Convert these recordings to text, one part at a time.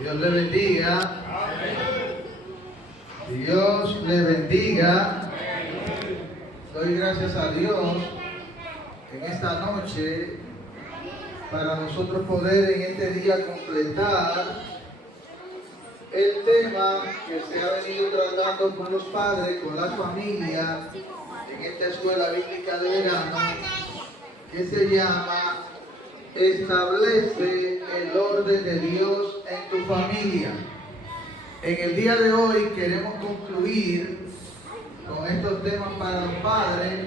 Dios le bendiga. Dios le bendiga. Doy gracias a Dios en esta noche para nosotros poder en este día completar el tema que se ha venido tratando con los padres, con las familias, en esta escuela bíblica de verano, que se llama Establece el orden de Dios en tu familia. En el día de hoy queremos concluir con estos temas para los padres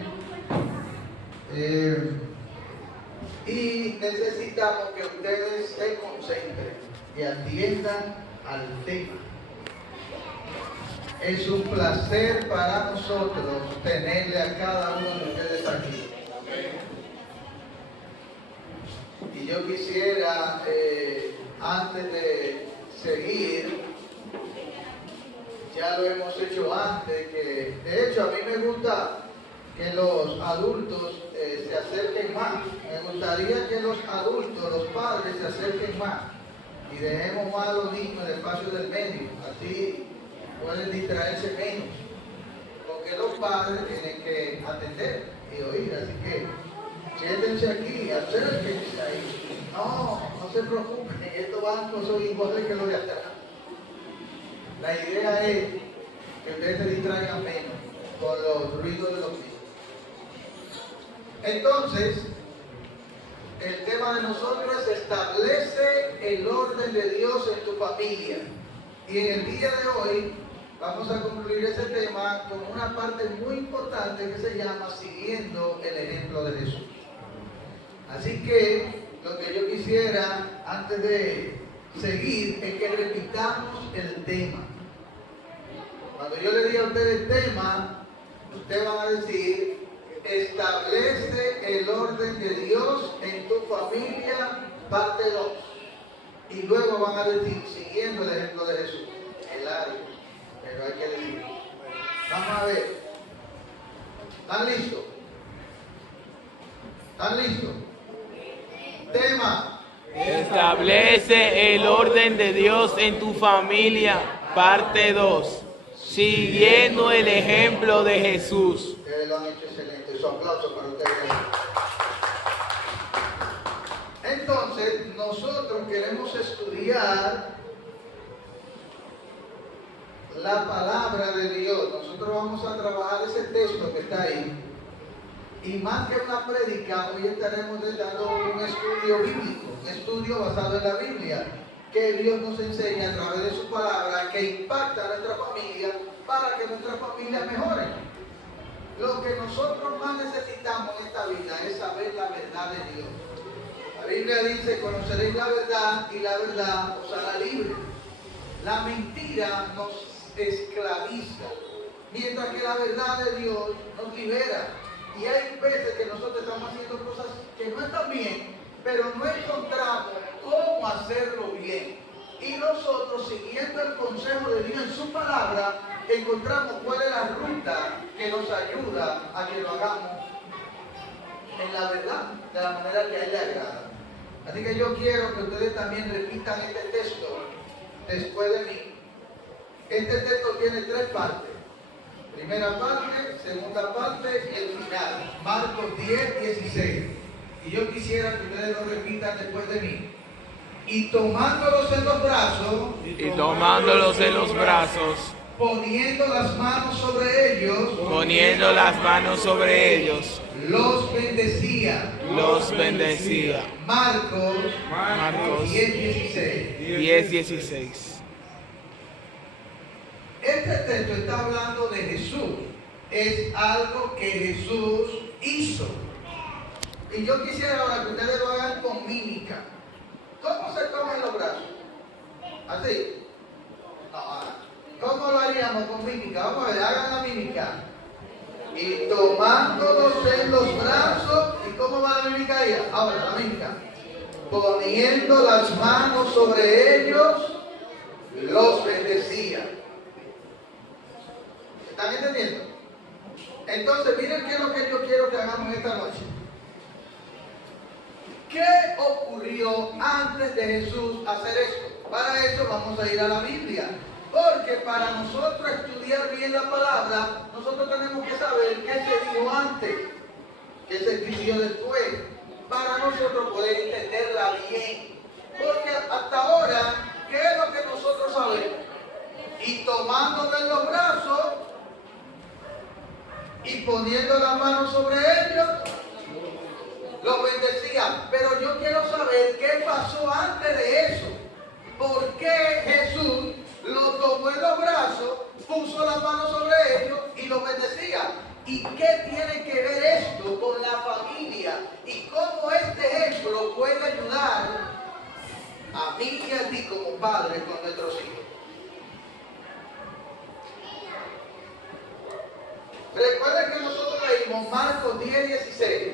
y necesitamos que ustedes se concentren y atiendan al tema. Es un placer para nosotros tenerle a cada uno de ustedes aquí. Y yo quisiera, antes de seguir, ya lo hemos hecho antes, que de hecho a mí me gusta que los adultos se acerquen más. Me gustaría que los adultos, los padres, se acerquen más y dejemos más a los niños en el espacio del medio. Así pueden distraerse menos, porque los padres tienen que atender y oír. Así que siéntense aquí, acérquense ahí. No se preocupen, estos bancos son iguales que los de atrás. La idea es que ustedes se distraigan menos con los ruidos de los niños. Entonces, el tema de nosotros es establece el orden de Dios en tu familia. Y en el día de hoy vamos a concluir ese tema con una parte muy importante que se llama siguiendo el ejemplo de Jesús. Así que lo que yo quisiera antes de seguir es que repitamos el tema. Cuando yo le diga a usted el tema, usted va a decir: establece el orden de Dios en tu familia, parte 2. Y luego van a decir, siguiendo el ejemplo de Jesús. Es largo, pero hay que decir. Vamos a ver. ¿Están listos? ¿Están listos? Tema: establece el orden de Dios en tu familia, parte 2. Siguiendo el ejemplo de Jesús. Ustedes lo han hecho excelente. Su aplauso para ustedes. Entonces, nosotros queremos estudiar la palabra de Dios. Nosotros vamos a trabajar ese texto que está ahí. Y más que una prédica, hoy estaremos dando un estudio bíblico, un estudio basado en la Biblia, que Dios nos enseña a través de su palabra, que impacta a nuestra familia para que nuestra familia mejore. Lo que nosotros más necesitamos en esta vida es saber la verdad de Dios. La Biblia dice: conoceréis la verdad y la verdad os hará libre. La mentira nos esclaviza, mientras que la verdad de Dios nos libera. Y hay veces que nosotros estamos haciendo cosas que no están bien, pero no encontramos cómo hacerlo bien. Y nosotros, siguiendo el consejo de Dios en su palabra, encontramos cuál es la ruta que nos ayuda a que lo hagamos en la verdad, de la manera que a Él le agrada. Así que yo quiero que ustedes también repitan este texto después de mí. Este texto tiene 3 partes. Primera parte, segunda parte y el final. Marcos 10, 16. Y yo quisiera que ustedes lo repitan después de mí. Y tomándolos en los brazos, poniendo las manos sobre ellos, los bendecía. Marcos 10, 16. Este texto está hablando de Jesús. Es algo que Jesús hizo. Y yo quisiera ahora que ustedes lo hagan con mímica. ¿Cómo se toman los brazos? ¿Así? No. ¿Cómo lo haríamos con mímica? Vamos a ver, hagan la mímica. Y tomándolos en los brazos. ¿Y cómo va la mímica ahí? Ahora, la mímica. Poniendo las manos sobre ellos, los bendecía. ¿Están entendiendo? Entonces, miren qué es lo que yo quiero que hagamos esta noche. ¿qué ocurrió antes de Jesús hacer esto? Para eso vamos a ir a la Biblia. Porque para nosotros estudiar bien la palabra, nosotros tenemos que saber qué se dijo antes, qué se escribió después, para nosotros poder entenderla bien. Porque hasta ahora, ¿qué es lo que nosotros sabemos? Y tomándolos en los brazos y poniendo las manos sobre ellos, los bendecía. Pero yo quiero saber qué pasó antes de eso. ¿Por qué Jesús los tomó en los brazos, puso las manos sobre ellos y los bendecía? ¿Y qué tiene que ver esto con la familia? ¿Y cómo este ejemplo puede ayudar a mí y a ti como padres con nuestros hijos? Recuerden que nosotros leímos Marcos 10, 16.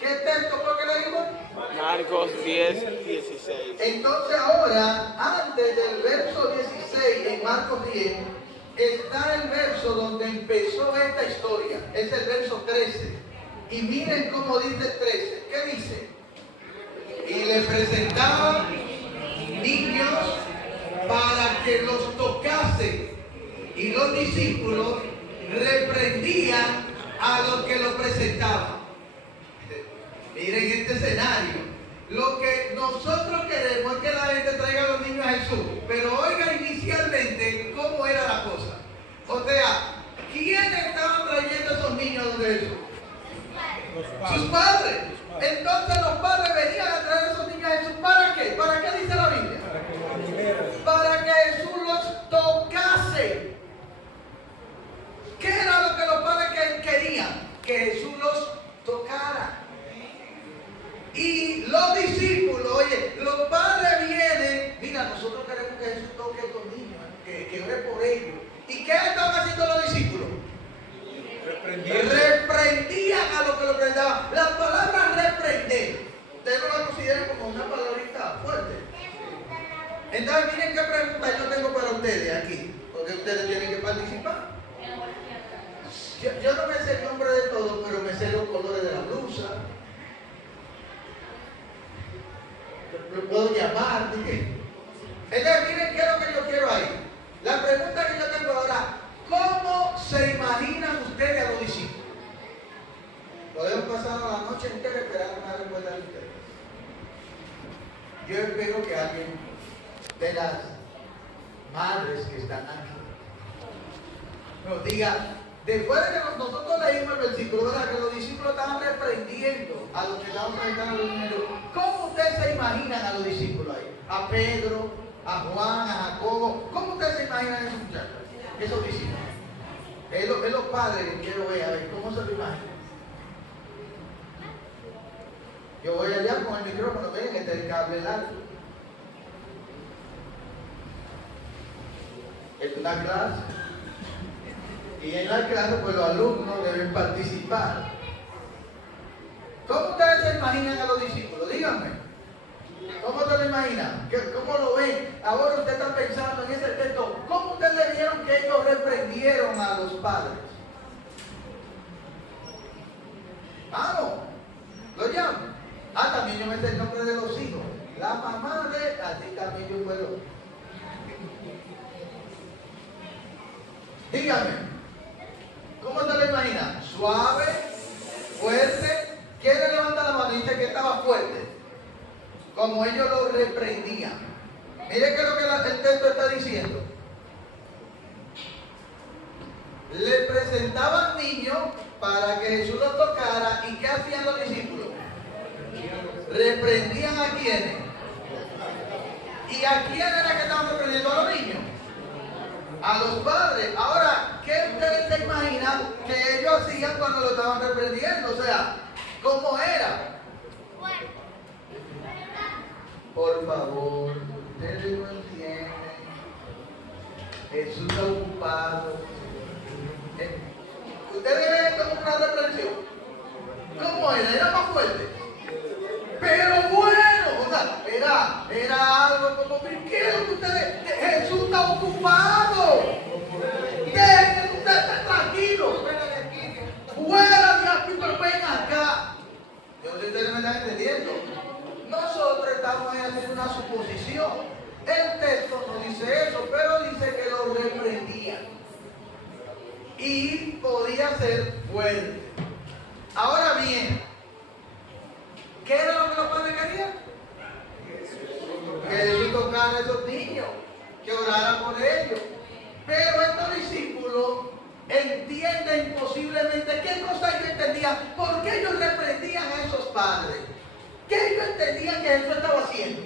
¿Qué texto fue que leímos? Marcos 10, 16. Entonces ahora, antes del verso 16 en Marcos 10, está el verso donde empezó esta historia. Es el verso 13. Y miren cómo dice el 13. ¿Qué dice? Y le presentaban niños para que los tocase. Y los discípulos reprendían a los que los presentaban. Miren este escenario. Lo que nosotros queremos es que la gente traiga a los niños a Jesús. Pero oiga inicialmente cómo era la cosa. O sea, ¿quiénes estaban trayendo a esos niños donde Jesús? Sus padres. Entonces los padres venían a traer a esos niños a Jesús. ¿Para qué? ¿Para qué dice la Biblia? Para que Jesús los tocase. ¿Qué era lo que los padres querían? Que Jesús los tocara. Y los discípulos, oye, los padres vienen, mira, nosotros queremos que Jesús toque a estos niños, que ore por ellos. ¿Y qué estaban haciendo los discípulos? Reprendían a los que lo prendían. La palabra reprender, ustedes no la consideran como una palabrita fuerte. Entonces, miren qué pregunta yo tengo para ustedes aquí, porque ustedes tienen que participar. Yo no me sé el nombre de todo, pero me sé los colores de la blusa. Lo puedo llamar, dije. Entonces, miren qué es lo que yo quiero ahí. La pregunta que yo tengo ahora, ¿cómo se imaginan ustedes a los discípulos? Podemos pasar la noche entera esperando una respuesta de ustedes. Yo espero que alguien de las madres que están aquí nos diga, después de que nosotros leímos el versículo, ¿verdad? Que los discípulos estaban reprendiendo a los que estaban presentando los niños. ¿Cómo ustedes se imaginan a los discípulos ahí? A Pedro, a Juan, a Jacobo. ¿Cómo ustedes se imaginan a esos muchachos? Esos discípulos. Es los padres que quiero ver, a ver, ¿cómo se lo imaginan? Yo voy allá con el micrófono, ven, este es el cable largo. Es una clase. Y en la clase, pues los alumnos deben participar. ¿Cómo ustedes se imaginan a los discípulos? Díganme. ¿Cómo se lo imaginan? ¿Cómo lo ven? Ahora usted está pensando en ese texto. ¿Cómo ustedes le vieron que ellos reprendieron a los padres? Vamos. Lo llamo. También yo me sé el nombre de los hijos. La mamá de... Así también yo puedo. Díganme. ¿Cómo se lo imagina? ¿Suave? ¿Fuerte? ¿Quién le levanta la mano y dice que estaba fuerte? Como ellos lo reprendían. Mire qué es lo que el texto está diciendo. Le presentaban niños para que Jesús los tocara. ¿Y qué hacían los discípulos? ¿Reprendían a quiénes? ¿Y a quién era que estaban reprendiendo? ¿A los niños? A los padres. Ahora, ¿qué ustedes se imaginan que ellos hacían cuando lo estaban reprendiendo? O sea, ¿cómo era? Por favor, ustedes no entienden. Jesús está ocupado. ¿Ustedes ven esto como una reprensión? ¿Cómo era? Era más fuerte. Pero bueno, o sea, era algo como, ¿qué es lo que ustedes? Jesús está ocupado. Dejen que ustedes estén tranquilos. Fuera de aquí, pero ven acá. Yo no sé si ustedes me están entendiendo. nosotros estamos haciendo una suposición. El texto no dice eso, pero dice que lo reprendían. Y podía ser fuerte. Ahora bien, ¿qué era lo que los padres querían? Que Jesús tocara a esos niños, que orara por ellos. Pero estos discípulos entienden posiblemente qué cosa ellos entendían, por qué ellos reprendían a esos padres, qué ellos entendían que Jesús estaba haciendo.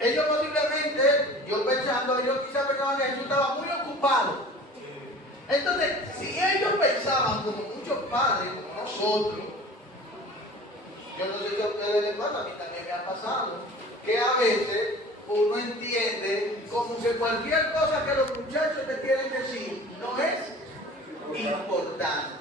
Ellos posiblemente, yo pensando, ellos quizás pensaban que Jesús estaba muy ocupado. Entonces, si ellos pensaban como muchos padres, como nosotros, yo no sé si a ustedes les pasa, a mí también me ha pasado, que a veces uno entiende como que cualquier cosa que los muchachos te quieren decir no es importante.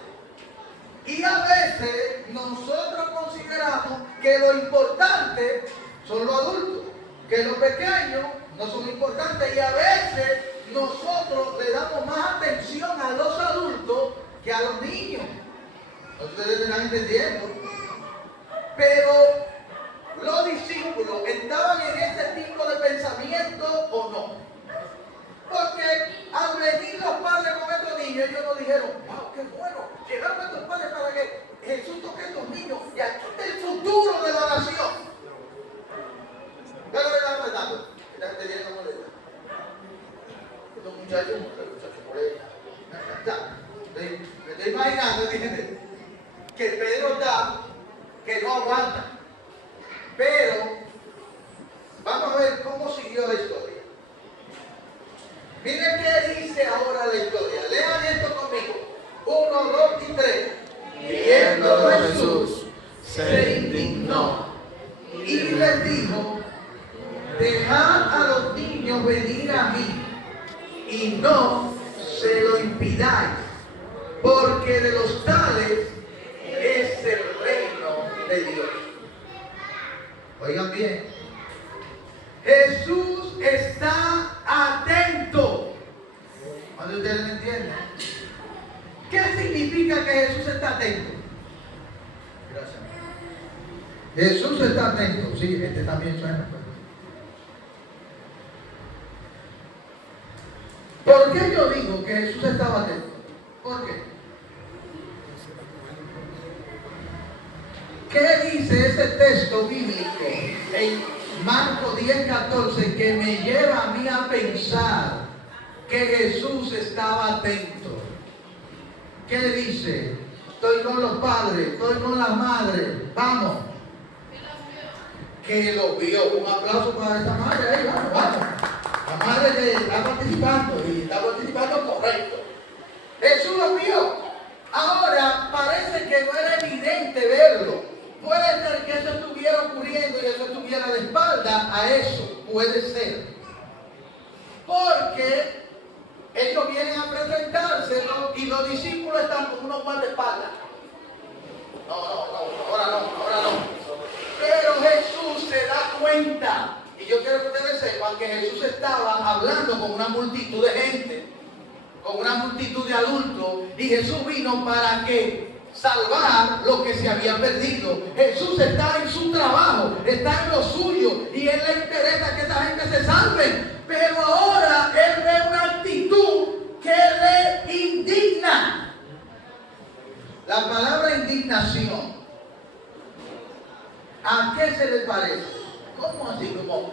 Y a veces nosotros consideramos que lo importante son los adultos, que los pequeños no son importantes, y a veces nosotros le damos más atención a los adultos que a los niños. Ustedes están entendiendo. Pero los discípulos estaban en ese tipo de pensamiento o no. Porque al venir los padres con estos niños, ellos nos dijeron, wow, qué bueno, llegaron estos padres para que Jesús toque a estos niños. Y aquí está el futuro de la nación. ¿Qué es lo que están pensando? Esta gente viene a molestar. Estos muchachos molestan. Me estoy imaginando, fíjense, que Pedro está, que no aguanta. Pero vamos a ver cómo siguió la historia. Miren qué dice ahora la historia. Lean esto conmigo. 1, 2 y 3. Viendo Jesús, se indignó Y les dijo: dejad a los niños venir a mí, y no se lo impidáis, porque de los tales es el reino de Dios. Oigan bien, Jesús está atento. ¿Cuándo ustedes me entienden? ¿Qué significa que Jesús está atento? Gracias. Jesús está atento. Sí, este también suena. ¿Por qué yo digo que Jesús estaba atento? ¿Por qué? ¿Qué dice ese texto bíblico en Marcos 10:14 que me lleva a mí a pensar que Jesús estaba atento? ¿Qué dice? Estoy con los padres, estoy con las madres, vamos. Que lo vio. Un aplauso para esa madre ahí, vamos, vamos. La madre que está participando y está participando correcto. Jesús lo vio. Ahora parece que no era evidente verlo. Puede ser que eso estuviera ocurriendo y eso estuviera de espalda a eso. Puede ser. Porque ellos vienen a presentárselo y los discípulos están con unos guardaespaldas. No, ahora no. Pero Jesús se da cuenta. Y yo quiero que ustedes sepan que Jesús estaba hablando con una multitud de gente, con una multitud de adultos, y Jesús vino para que salvar lo que se había perdido. Jesús está en su trabajo, está en lo suyo, y Él le interesa que esta gente se salve. Pero ahora Él ve una actitud que le indigna. La palabra indignación, ¿a qué se le parece? ¿Cómo así? Como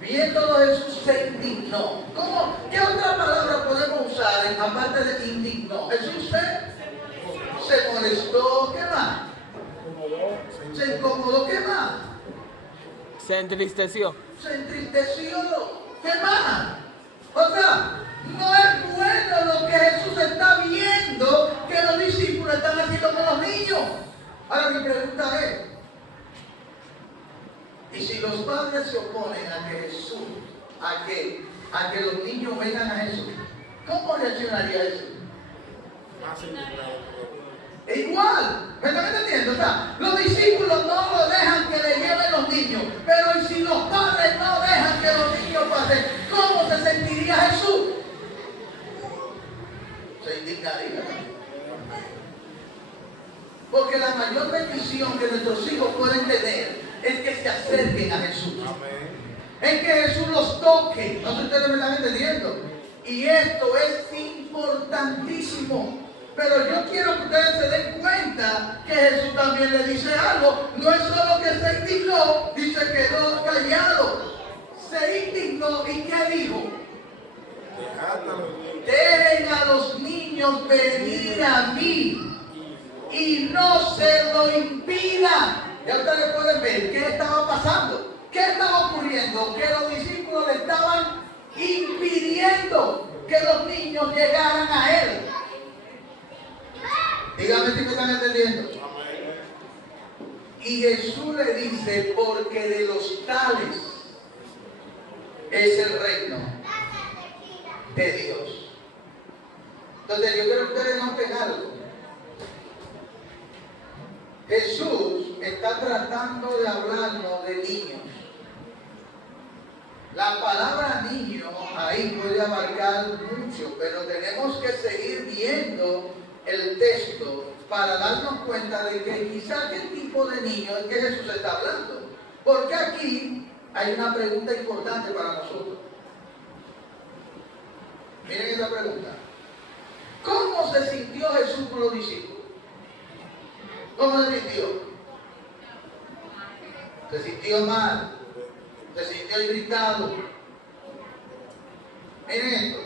viéndolo Jesús se indignó. ¿Cómo? ¿Qué otra palabra podemos usar aparte de indignó? Jesús se molestó, ¿qué más? Se incomodó, ¿qué más? se entristeció. Se entristeció, ¿qué más? O sea, no es bueno lo que Jesús está viendo que los discípulos están haciendo con los niños. Ahora mi pregunta es, y si los padres se oponen a que Jesús, a que los niños vengan a Jesús, ¿cómo reaccionaría Jesús? Igual, ¿me están entendiendo? O sea, los discípulos no lo dejan que le lleven los niños, pero ¿y si los padres no dejan que los niños pasen? ¿Cómo se sentiría Jesús? Se indignaría. Porque Porque la mayor bendición que nuestros hijos pueden tener es que se acerquen a Jesús. Es que Jesús los toque. No sé si ustedes me están entendiendo. Y esto es importantísimo. Pero yo quiero que ustedes se den cuenta que Jesús también le dice algo. No es solo que se indignó y se quedó callado. Se indignó y ¿qué dijo? Dejen a los niños venir a mí y no se lo impidan. Ya ustedes pueden ver qué estaba pasando. ¿Qué estaba ocurriendo? Que los discípulos le estaban impidiendo que los niños llegaran a Él. Dígame si me están entendiendo. Y Jesús le dice, porque de los tales es el reino de Dios. Entonces yo quiero que ustedes noten algo. Jesús está tratando de hablarnos de niños. La palabra niño ahí puede abarcar mucho, pero tenemos que seguir viendo el texto para darnos cuenta de que quizás qué tipo de niño es que Jesús está hablando. Porque aquí hay una pregunta importante para nosotros. Miren esta pregunta. ¿Cómo se sintió Jesús con los discípulos? ¿Cómo se sintió? Se sintió mal. Se sintió irritado. Miren esto.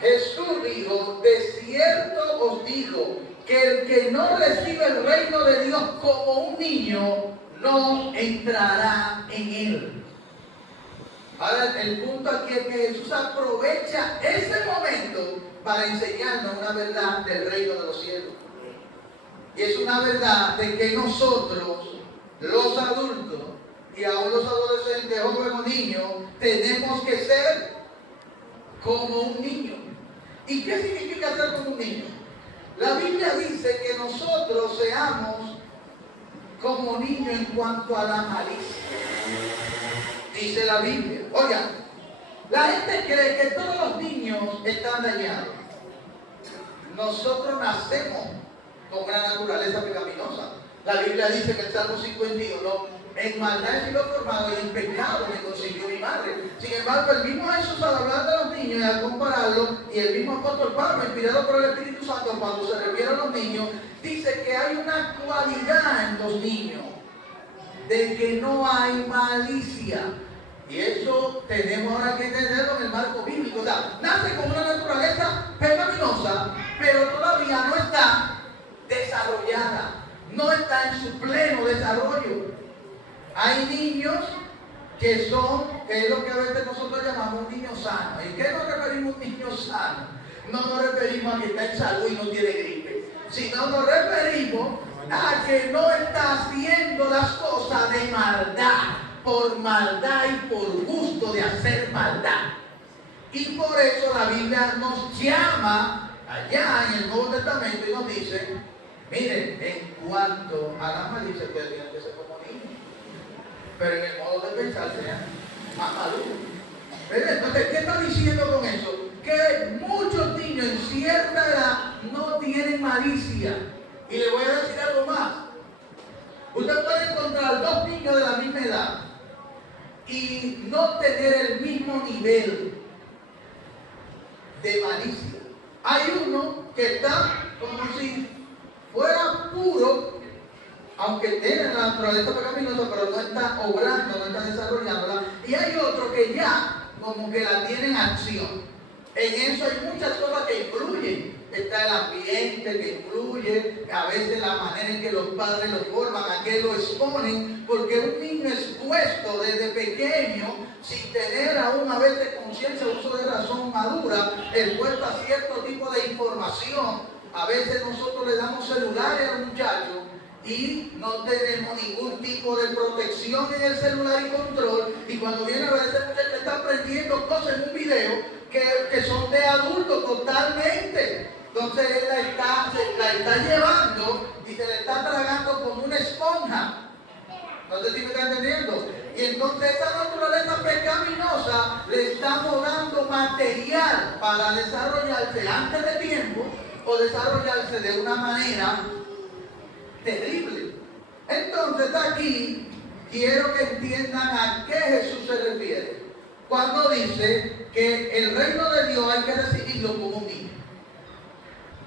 Jesús dijo, de cierto os digo, que el que no recibe el reino de Dios como un niño, no entrará en él. Ahora, el punto aquí es que Jesús aprovecha ese momento para enseñarnos una verdad del reino de los cielos. Y es una verdad de que nosotros, los adultos, y aún los adolescentes, jóvenes o niños, tenemos que ser como un niño. ¿Y qué significa ser como un niño? La Biblia dice que nosotros seamos como niños en cuanto a la malicia. Dice la Biblia. Oigan, la gente cree que todos los niños están dañados. Nosotros nacemos con una naturaleza pecaminosa. La Biblia dice en el Salmo 51, en maldad he sido formado y en pecado me concibió mi madre. Sin embargo, el mismo Jesús, al hablar de los niños y al compararlo, y el mismo apóstol Pablo, inspirado por el Espíritu Santo, cuando se refiere a los niños, dice que hay una cualidad en los niños, de que no hay malicia. Y eso tenemos ahora que entenderlo en el marco bíblico. O sea, nace con una naturaleza pecaminosa, pero todavía no está desarrollada, no está en su pleno desarrollo. Hay niños que es lo que a veces nosotros llamamos un niño sano. ¿Y qué nos referimos a un niño sano? No nos referimos a que está en salud y no tiene gripe, sino nos referimos a que no está haciendo las cosas de maldad, por maldad y por gusto de hacer maldad. Y por eso la Biblia nos llama allá en el Nuevo Testamento y nos dice, miren, en cuanto a la malicia, ustedes tienen que ser como niños, pero en el modo de pensar sean más maduros. Entonces, ¿qué está diciendo con eso? Que muchos niños en cierta edad no tienen malicia. Y le voy a decir algo más. Usted puede encontrar dos niños de la misma edad y no tener el mismo nivel de malicia. Hay uno que está como si fuera puro, aunque tiene la naturaleza pecaminosa, pero no está obrando, no está desarrollándola. Y hay otro que ya como que la tiene en acción. En eso hay muchas cosas que influyen. Está el ambiente que influye, a veces la manera en que los padres lo forman, a qué lo exponen, porque un niño expuesto desde pequeño, sin tener aún a veces conciencia o uso de razón madura, expuesto a cierto tipo de información. A veces nosotros le damos celulares a los muchachos y no tenemos ningún tipo de protección en el celular y control, y cuando viene a ver ese muchacho está aprendiendo cosas en un video que son de adultos totalmente. Entonces él la está llevando y se le está tragando como una esponja. No sé si me está entendiendo. Y entonces esa naturaleza pecaminosa le estamos dando material para desarrollarse antes de tiempo, o desarrollarse de una manera terrible. Entonces aquí quiero que entiendan a qué Jesús se refiere cuando dice que el reino de Dios hay que recibirlo como un niño.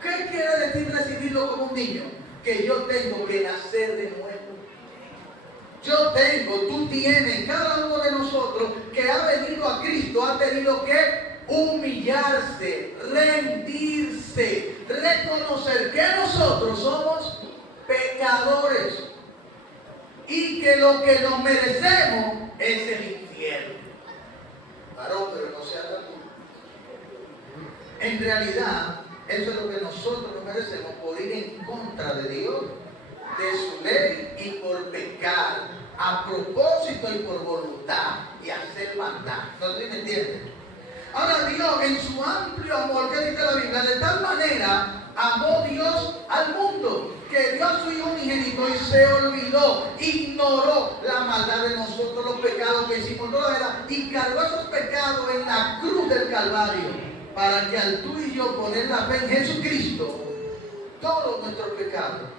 ¿Qué quiere decir recibirlo como un niño? Que yo tengo que nacer de nuevo. Tú tienes, cada uno de nosotros que ha venido a Cristo ha tenido que humillarse, rendirse, reconocer que nosotros somos pecadores y que lo que nos merecemos es el infierno. Varón, pero no sea tan duro. En realidad, eso es lo que nosotros nos merecemos por ir en contra de Dios, de su ley y por pecar a propósito y por voluntad y hacer maldad. ¿No me entienden? Ahora Dios, en su amplio amor, que dice la Biblia, de tal manera amó Dios al mundo, que dio a su Hijo unigénito y se olvidó, ignoró la maldad de nosotros, los pecados que hicimos, y cargó esos pecados en la cruz del Calvario, para que al tú y yo poner la fe en Jesucristo, todos nuestros pecados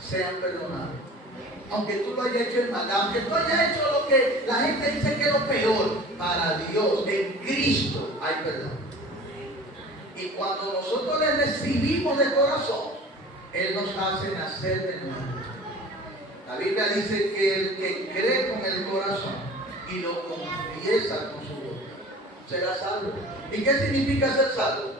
sean perdonados. Aunque tú lo hayas hecho en maldad, aunque tú hayas hecho lo que la gente dice que es lo peor, para Dios, en Cristo hay perdón. Y cuando nosotros le recibimos de corazón, Él nos hace nacer de nuevo. La Biblia dice que el que cree con el corazón y lo confiesa con su boca, será salvo. ¿Y qué significa ser salvo?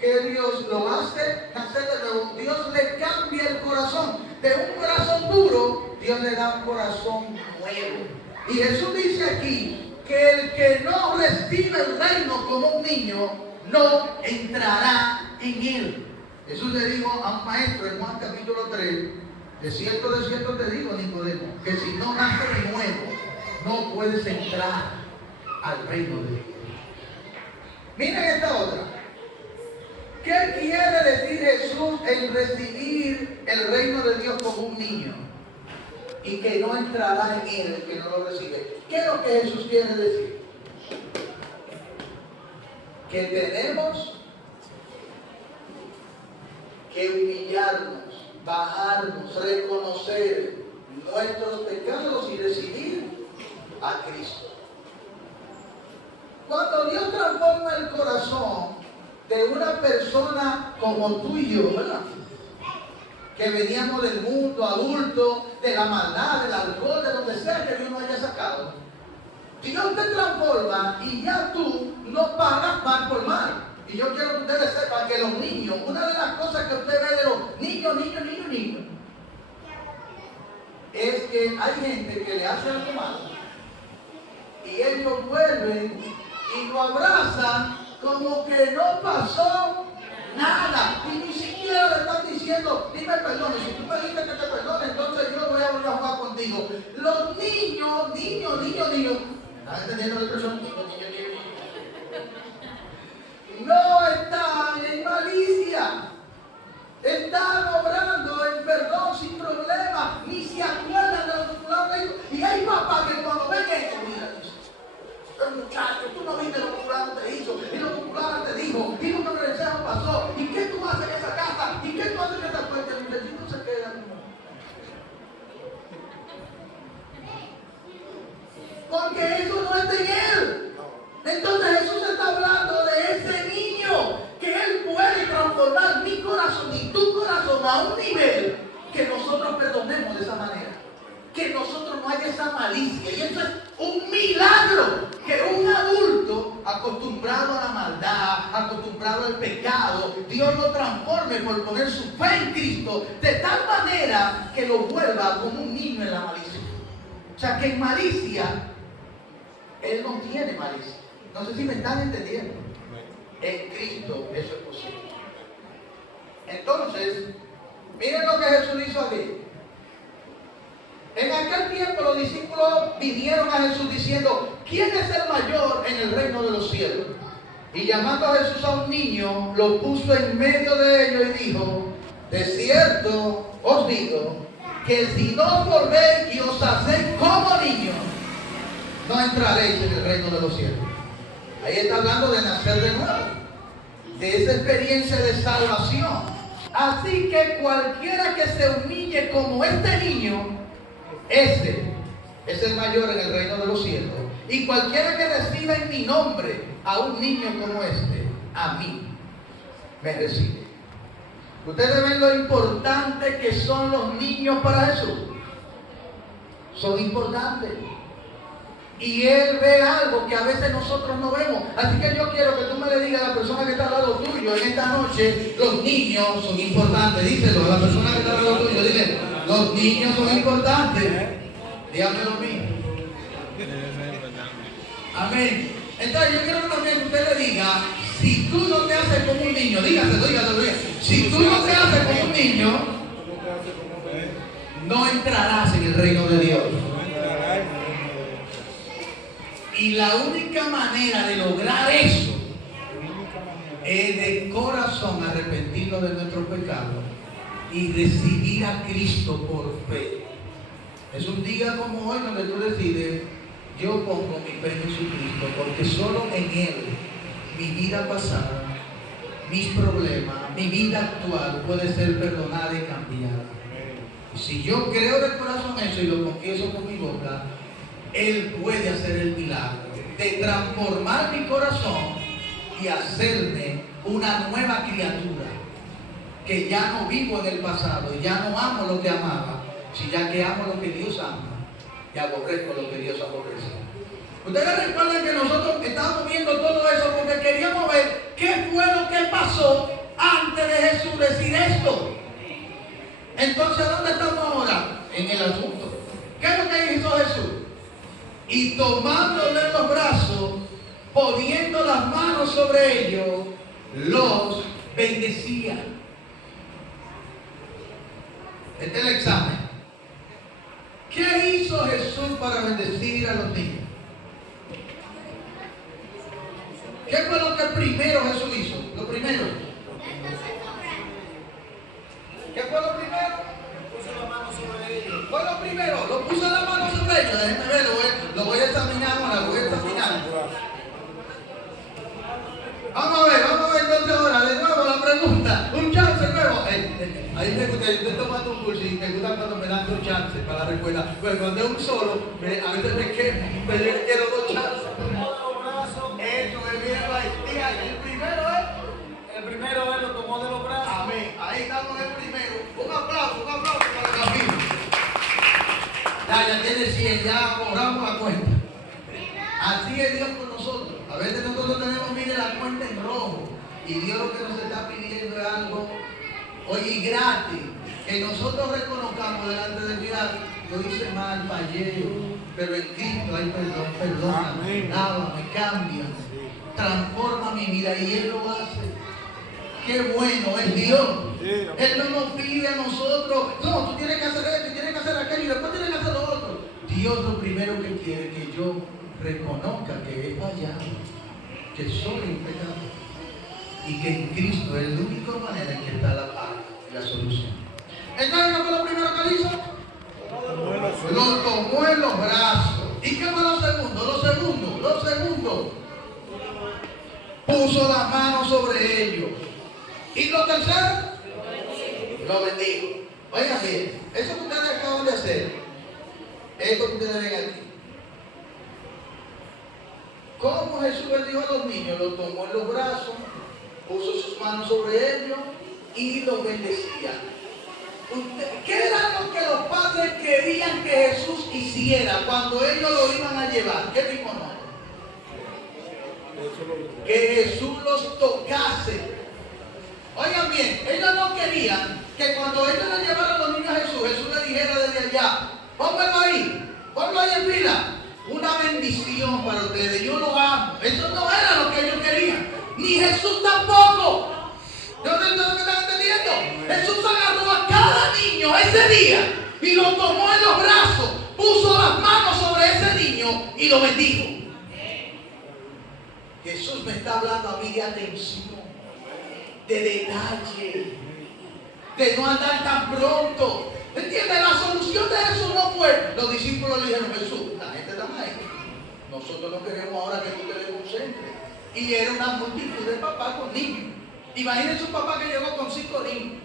Que Dios lo hace nacer de nuevo. Dios le cambia el corazón. De un corazón duro, Dios le da un corazón nuevo. Y Jesús dice aquí que el que no recibe el reino como un niño, no entrará en él. Jesús le dijo a un maestro en Juan capítulo 3, de cierto te digo, Nicodemo, que si no naces de nuevo, no puedes entrar al reino de Dios. Miren esta otra. ¿Qué quiere decir Jesús en recibir el reino de Dios como un niño? Y que no entrará en él el que no lo recibe. ¿Qué es lo que Jesús quiere decir? Que tenemos que humillarnos, bajarnos, reconocer nuestros pecados y recibir a Cristo. Cuando Dios transforma el corazón de una persona como tú y yo, ¿verdad? Que veníamos del mundo adulto, de la maldad, del alcohol, de donde sea que Dios nos haya sacado. Dios te transforma y ya tú no pagas mal por mal. Y yo quiero que ustedes sepan que los niños, una de las cosas que usted ve de los niños, es que hay gente que le hace algo malo y ellos vuelven y lo abrazan como que no pasó nada, y ni siquiera le están diciendo, dime perdón, si tú me dices que te perdone, entonces yo voy a volver a jugar contigo. Los niños, ¿están entendiendo la expresión? No están en malicia, están obrando en perdón sin problema, ni se acuerdan de lo que fulano dijo. Y hay papás que cuando ven esto, mira, muchacho, tú no viste lo que fulano te hizo, y lo que fulano te dijo, y lo que el consejo pasó, y qué tú haces en esa casa, y qué tú haces en esa puerta. El muchachito se queda. Porque eso no es de él. Entonces Jesús está hablando de ese niño, que Él puede transformar mi corazón y tu corazón a un nivel que nosotros perdonemos de esa manera. Que nosotros no haya esa malicia. Y eso es un milagro, que un adulto acostumbrado a la maldad, acostumbrado al pecado, Dios lo transforme por poner su fe en Cristo de tal manera que lo vuelva como un niño en la malicia. O sea, que en malicia Él no tiene malicia. No sé si me están entendiendo. En Cristo eso es posible. Entonces, miren lo que Jesús hizo aquí. En aquel tiempo los discípulos vinieron a Jesús diciendo, ¿quién es el mayor en el reino de los cielos? Y llamando a Jesús a un niño, lo puso en medio de ellos y dijo, de cierto os digo, que si no os volvéis y os hacéis como niños, no entraréis en el reino de los cielos. Ahí está hablando de nacer de nuevo, de esa experiencia de salvación. Así que cualquiera que se humille como este niño, ese es el mayor en el reino de los cielos. Y cualquiera que reciba en mi nombre a un niño como este, a mí me recibe. Ustedes ven lo importante que son los niños para Jesús. Son importantes. Y Él ve algo que a veces nosotros no vemos. Así que yo quiero que tú me le digas a la persona que está al lado tuyo en esta noche: los niños son importantes. Díselo a la persona que está al lado tuyo. Dile: los niños son importantes. Dígamelo a mí. Amén. Entonces yo quiero también que usted le diga: si tú no te haces como un niño, dígaselo. Si tú no te haces como un niño, no entrarás en el reino de Dios. Y la única manera de lograr eso es de corazón arrepentirnos de nuestros pecados y recibir a Cristo por fe. Es un día como hoy donde tú decides: yo pongo mi fe en Jesucristo, porque solo en Él mi vida pasada, mis problemas, mi vida actual puede ser perdonada y cambiada. Y si yo creo de corazón eso y lo confieso con mi boca, Él puede hacer el milagro de transformar mi corazón y hacerme una nueva criatura, que ya no vivo en el pasado, ya no amo lo que amaba, sino ya que amo lo que Dios ama y aborrezco lo que Dios aborrece. Ustedes recuerdan que nosotros estábamos viendo todo eso porque queríamos ver qué fue lo que pasó antes de Jesús decir esto. Entonces, ¿dónde estamos ahora? En el asunto. ¿Qué es lo que hizo Jesús? Y tomándole los brazos, poniendo las manos sobre ellos, los bendecía. Este es el examen. ¿Qué hizo Jesús para bendecir a los niños? ¿Qué fue lo que primero Jesús hizo? Lo primero. ¿Qué fue lo primero? Puso la mano sobre ellos. Fue lo primero. Lo puso la mano sobre ellos. Déjenme ver, lo voy a examinar ahora, lo voy a examinar. Vamos a ver entonces ahora, de nuevo la pregunta. Un chance nuevo. Ahí me gusta, yo estoy tomando un curso y me gusta cuando me dan 2 chances para la respuesta. Pero cuando es un solo, a veces me quemo, pero yo quiero 2 chances. Eso es bien, Maestría. El primero él lo tomó de los brazos. Amén. Ahí estamos en el primero. Un aplauso para el camino. Ya tiene 100, ya cobramos la cuenta. Así es Dios con nosotros. A veces nosotros tenemos, mire, la cuenta en rojo. Y Dios lo que nos está pidiendo es algo, oye, gratis. Que nosotros reconozcamos delante de Dios: yo hice mal, fallé, pero en Cristo hay perdón, perdóname, lávame, cambia, transforma mi vida, y Él lo hace. Qué bueno es Dios. Él no nos pide a nosotros: no, tú tienes que hacer esto, tienes que hacer aquello, y después tienes que hacer lo otro. Dios lo primero que quiere es que yo reconozca que he fallado, que soy un pecador, y que en Cristo es la única manera en que está la paz y la solución. Entonces, ¿qué fue lo primero que hizo? Lo tomó en los brazos. ¿Y qué fue lo segundo? Lo segundo, puso las manos sobre ellos. ¿Y lo tercero? Lo bendijo. Oigan bien, eso que ustedes acaban de hacer, esto que ustedes ven aquí, ¿cómo Jesús bendijo a los niños? Los tomó en los brazos, puso sus manos sobre ellos y los bendecía. ¿Qué era lo que los padres querían que Jesús hiciera cuando ellos lo iban a llevar? ¿Qué dijo? No. Que Jesús los tocase. Oigan bien, ellos no querían que cuando ellos le llevaran a los niños a Jesús, Jesús le dijera desde allá: pónganlo ahí en fila. Una bendición para ustedes, yo lo amo. Eso no era lo que ellos querían. Ni Jesús tampoco. ¿No me están entendiendo? Jesús agarró a cada niño ese día y lo tomó en los brazos, puso las manos sobre ese niño y lo bendijo. Jesús me está hablando a mí de atención, de detalle, de no andar tan pronto. ¿Entiendes? La solución de Jesús no fue: los discípulos le dijeron: Jesús, la gente está mal. Nosotros no queremos ahora que tú te desconcentres. Y era una multitud de papás con niños. Imagínense un papá que llegó con 5 niños.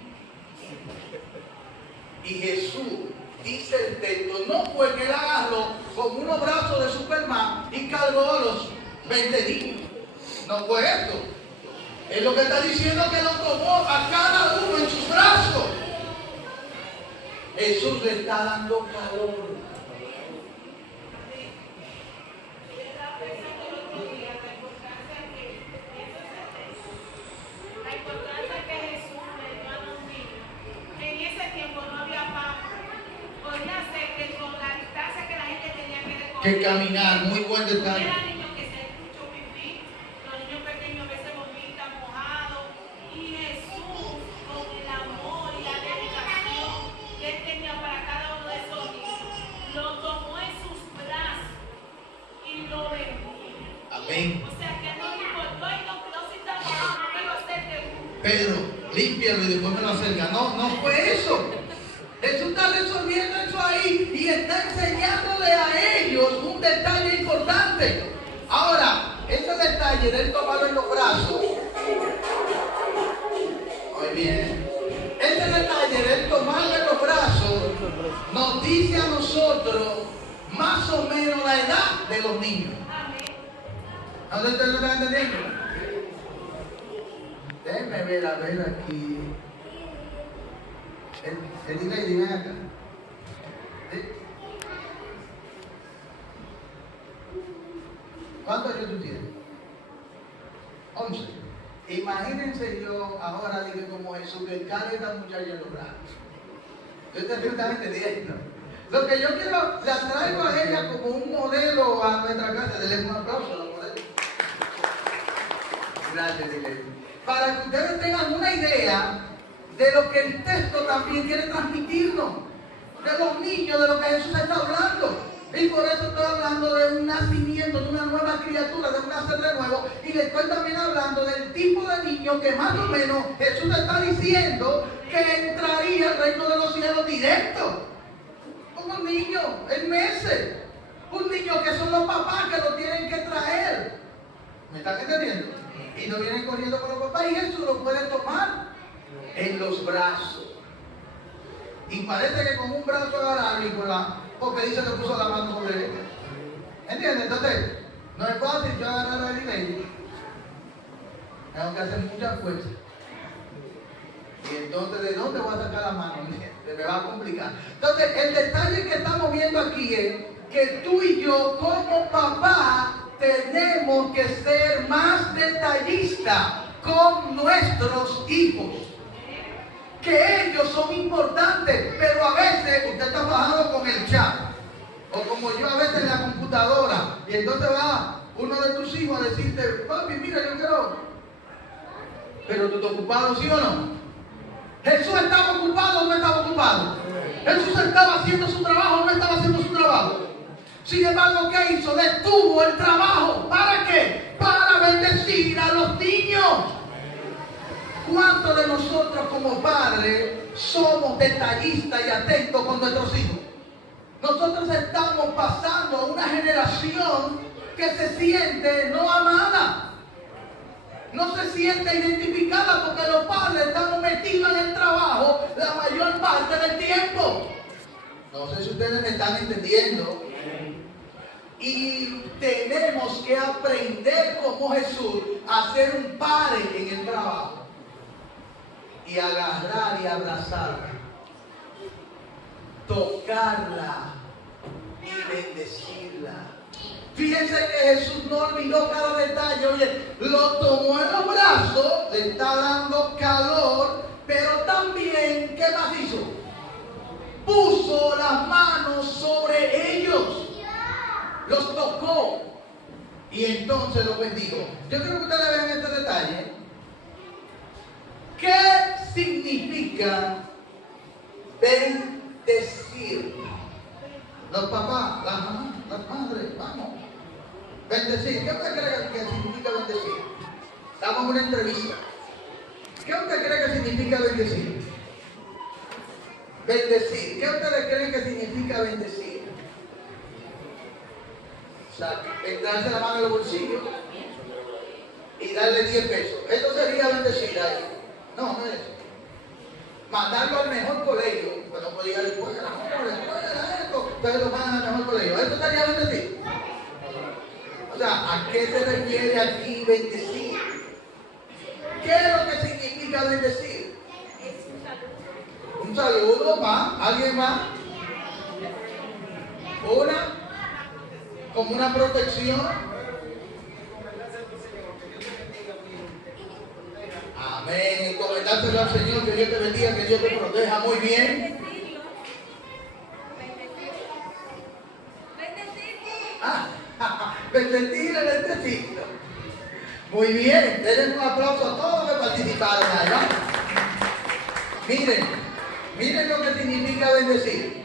Y Jesús, dice el texto, no fue que él agarró con unos brazos de Superman y cargó a los 20 niños. No fue esto. Es lo que está diciendo, que lo tomó a cada uno en sus brazos. Jesús le está dando calor. Que caminar, muy buen detalle. Era niños que se han hecho pipí, los niños pequeños a veces vomitan mojados, y Jesús, con el amor y la dedicación que él tenía para cada uno de esos niños, lo tomó en sus brazos y lo bendijo. Amén. O sea que no le importó y no se estaba no iba a ser de uno. Pedro, límpialo y después me lo acerca. No, no fue eso. Jesús está resolviendo eso ahí y está enseñándole a ellos un detalle importante. Ahora, ese detalle de él tomarlo en los brazos, muy bien, ese detalle de él tomarlo en los brazos nos dice a nosotros más o menos la edad de los niños. ¿No ustedes lo están entendiendo? Déjenme ver, a ver aquí. El Lady, ven acá. ¿Sí? ¿Cuántos años tú tienes? 11. Imagínense yo ahora, dije como Jesús, que cargue a esta muchacha en los brazos. Yo te estoy entendiendo. Lo que yo quiero, la traigo a ella como un modelo a nuestra casa. Denle un aplauso a la modelo. Gracias, dile. Para que ustedes tengan una idea de lo que el texto también quiere transmitirnos, de los niños, de lo que Jesús está hablando. Y por eso estoy hablando de un nacimiento, de una nueva criatura, de un nacer de nuevo. Y le estoy también hablando del tipo de niño que más o menos Jesús está diciendo que entraría al reino de los cielos directo. Como un niño en meses. Un niño que son los papás que lo tienen que traer. ¿Me están entendiendo? Y no vienen corriendo con los papás y Jesús lo puede tomar en los brazos. Y parece que con un brazo agarrarlo y con porque dice que puso la mano sobre él. ¿Entiendes? Entonces, no es fácil yo agarrar a Lady. Tengo que hacer mucha fuerza. Y entonces, ¿de dónde voy a sacar la mano? Se me va a complicar. Entonces, el detalle que estamos viendo aquí es que tú y yo, como papá, tenemos que ser más detallistas con nuestros hijos. Que ellos son importantes, pero a veces usted está trabajando con el chat, o como yo a veces en la computadora, y entonces va uno de tus hijos a decirte, papi, mira, yo quiero, pero tú estás ocupado, ¿sí o no? Jesús estaba ocupado o no estaba ocupado. Jesús estaba haciendo su trabajo o no estaba haciendo su trabajo. Sin embargo, ¿qué hizo? Detuvo el trabajo. ¿Para qué? Para bendecir a los niños. ¿Cuántos de nosotros como padres somos detallistas y atentos con nuestros hijos? Nosotros estamos pasando a una generación que se siente no amada, no se siente identificada porque los padres están metidos en el trabajo la mayor parte del tiempo. No sé si ustedes me están entendiendo. Y tenemos que aprender como Jesús a ser un padre en el trabajo. Y agarrar y abrazarla, tocarla y bendecirla. Fíjense que Jesús no olvidó cada detalle. Oye, lo tomó en los brazos, le está dando calor, pero también, ¿qué más hizo? Puso las manos sobre ellos, los tocó y entonces los bendijo. Yo creo que ustedes vean este detalle. ¿Qué significa bendecir? Los papás, las mamás, las madres, vamos. Bendecir. ¿Qué usted cree que significa bendecir? Estamos en una entrevista. ¿Qué usted cree que significa bendecir? Bendecir. ¿Qué ustedes creen que significa bendecir? O sea, entrarse la mano en el bolsillo y darle 10 pesos. Eso sería bendecir ahí. No, no es eso. mandarlo al mejor colegio. Pues no podía ir a la escuela, esto. Ustedes lo mandan al mejor colegio. ¿Esto estaría bendecido? O sea, ¿a qué se refiere aquí bendecir? ¿Qué es lo que significa bendecir? Un saludo, más. ¿Alguien más? Como una protección. Amén. Encomendárselo al Señor, que Dios te bendiga, que Dios te proteja. Muy bien. Bendecirlo, bendecirlo. Muy bien. Denle un aplauso a todos los que participaron ahí, ¿no? Miren lo que significa bendecir.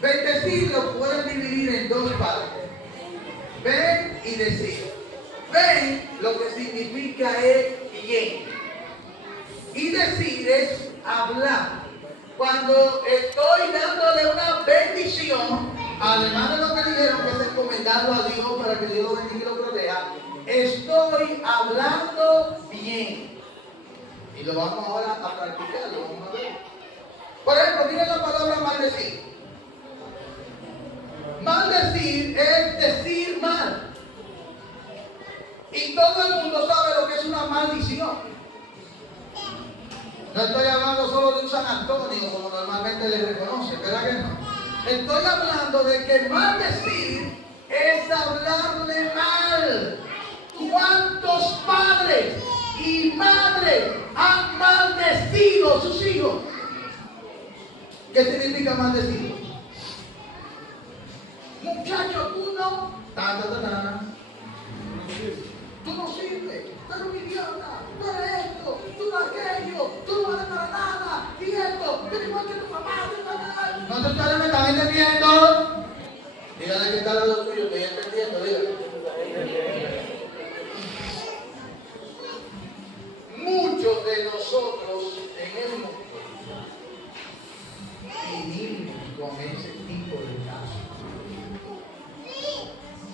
Bendecir lo pueden dividir en dos partes. Ven y decir. Ven lo que significa es bien. Y decir es hablar. Cuando estoy dándole una bendición, además de lo que dijeron, que es encomendarlo a Dios para que Dios lo bendiga y lo proteja, estoy hablando bien. Y lo vamos ahora a practicar, lo vamos a ver. Por ejemplo, miren la palabra maldecir. Maldecir es decir mal. Y todo el mundo sabe lo que es una maldición. No estoy hablando solo de un San Antonio, como normalmente le reconocen, ¿verdad que no? Estoy hablando de que maldecir es hablarle mal. ¿Cuántos padres y madres han maldecido a sus hijos? ¿Qué significa maldecir? Muchacho, tú no. Tú no sirves, tú eres un idiota, tú eres esto, tú eres aquello, tú no vales para nada, y esto, tú eres igual que tu mamá, no te ustedes me están entendiendo. Dígale que está al lado tuyo, estoy entendiendo, dígale. Muchos de nosotros en el mundo vivimos con ese tipo de casos.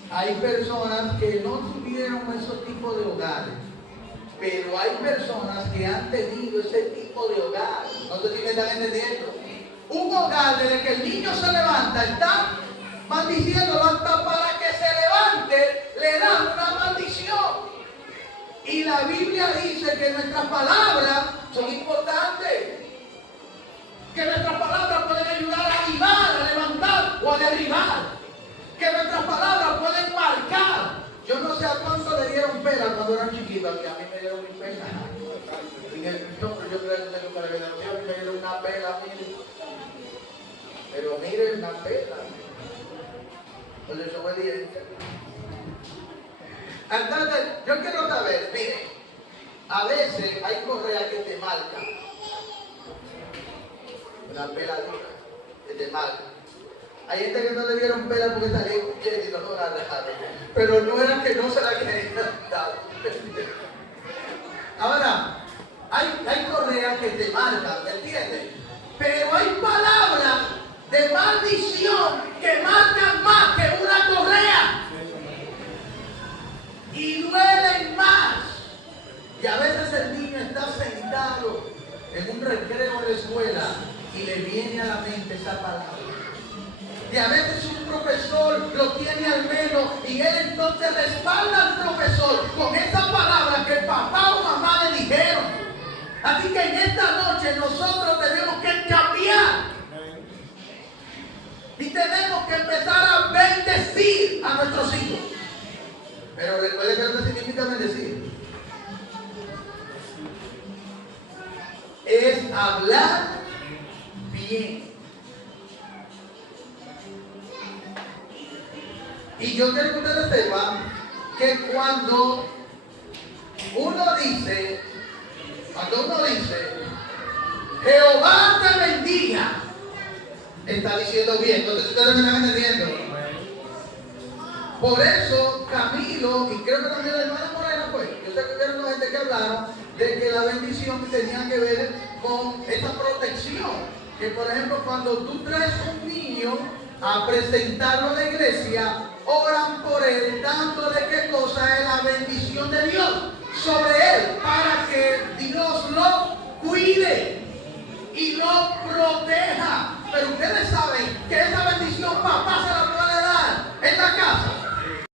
Hay personas que no tuvieron esos tipos de hogares, pero hay personas que han tenido ese tipo de hogares. No sé si me están entendiendo. Un hogar desde que el niño se levanta, está maldiciéndolo hasta para que se levante, le dan una maldición. Y la Biblia dice que nuestras palabras son importantes. Que nuestras palabras pueden ayudar a animar, a levantar o a derribar. Que nuestras palabras pueden marcar. Yo no sé a cuánto le dieron pena cuando eran chiquitos, que a mí me dieron mi pena. Yo creo que tengo para revelación, me dieron una pena, miren. Pero miren una pena. Pues eso fue evidente. Entonces, yo quiero saber, miren, a veces hay correas que te marcan. Una pela dura, que te marcan. Hay gente que no le dieron pela porque salía y no la dejaron. Pero no era que no se la querían dar. Ahora, hay correas que te marcan, ¿me entiendes? Pero hay palabras de maldición que marcan más que una correa. Y duelen más. Y a veces el niño está sentado en un recreo de la escuela y le viene a la mente esa palabra. Y a veces un profesor lo tiene al menos y él entonces respalda al profesor con esa palabra que el papá o mamá le dijeron. Así que en esta noche nosotros tenemos que cambiar y tenemos que empezar a bendecir a nuestros hijos. Pero recuerde que lo que significa bendecir es hablar bien. Y yo quiero que ustedes sepan que cuando uno dice, Jehová te bendiga, está diciendo bien. Entonces ustedes me están entendiendo. Por eso Camilo, y creo que también la hermana Morena, pues, yo sé que hubieron gente que hablaron de que la bendición tenía que ver con esa protección. Que por ejemplo, cuando tú traes un niño a presentarlo a la iglesia, oran por él, dándole qué cosa es la bendición de Dios sobre él, para que Dios lo cuide y lo proteja. Pero ustedes saben que esa bendición papá se la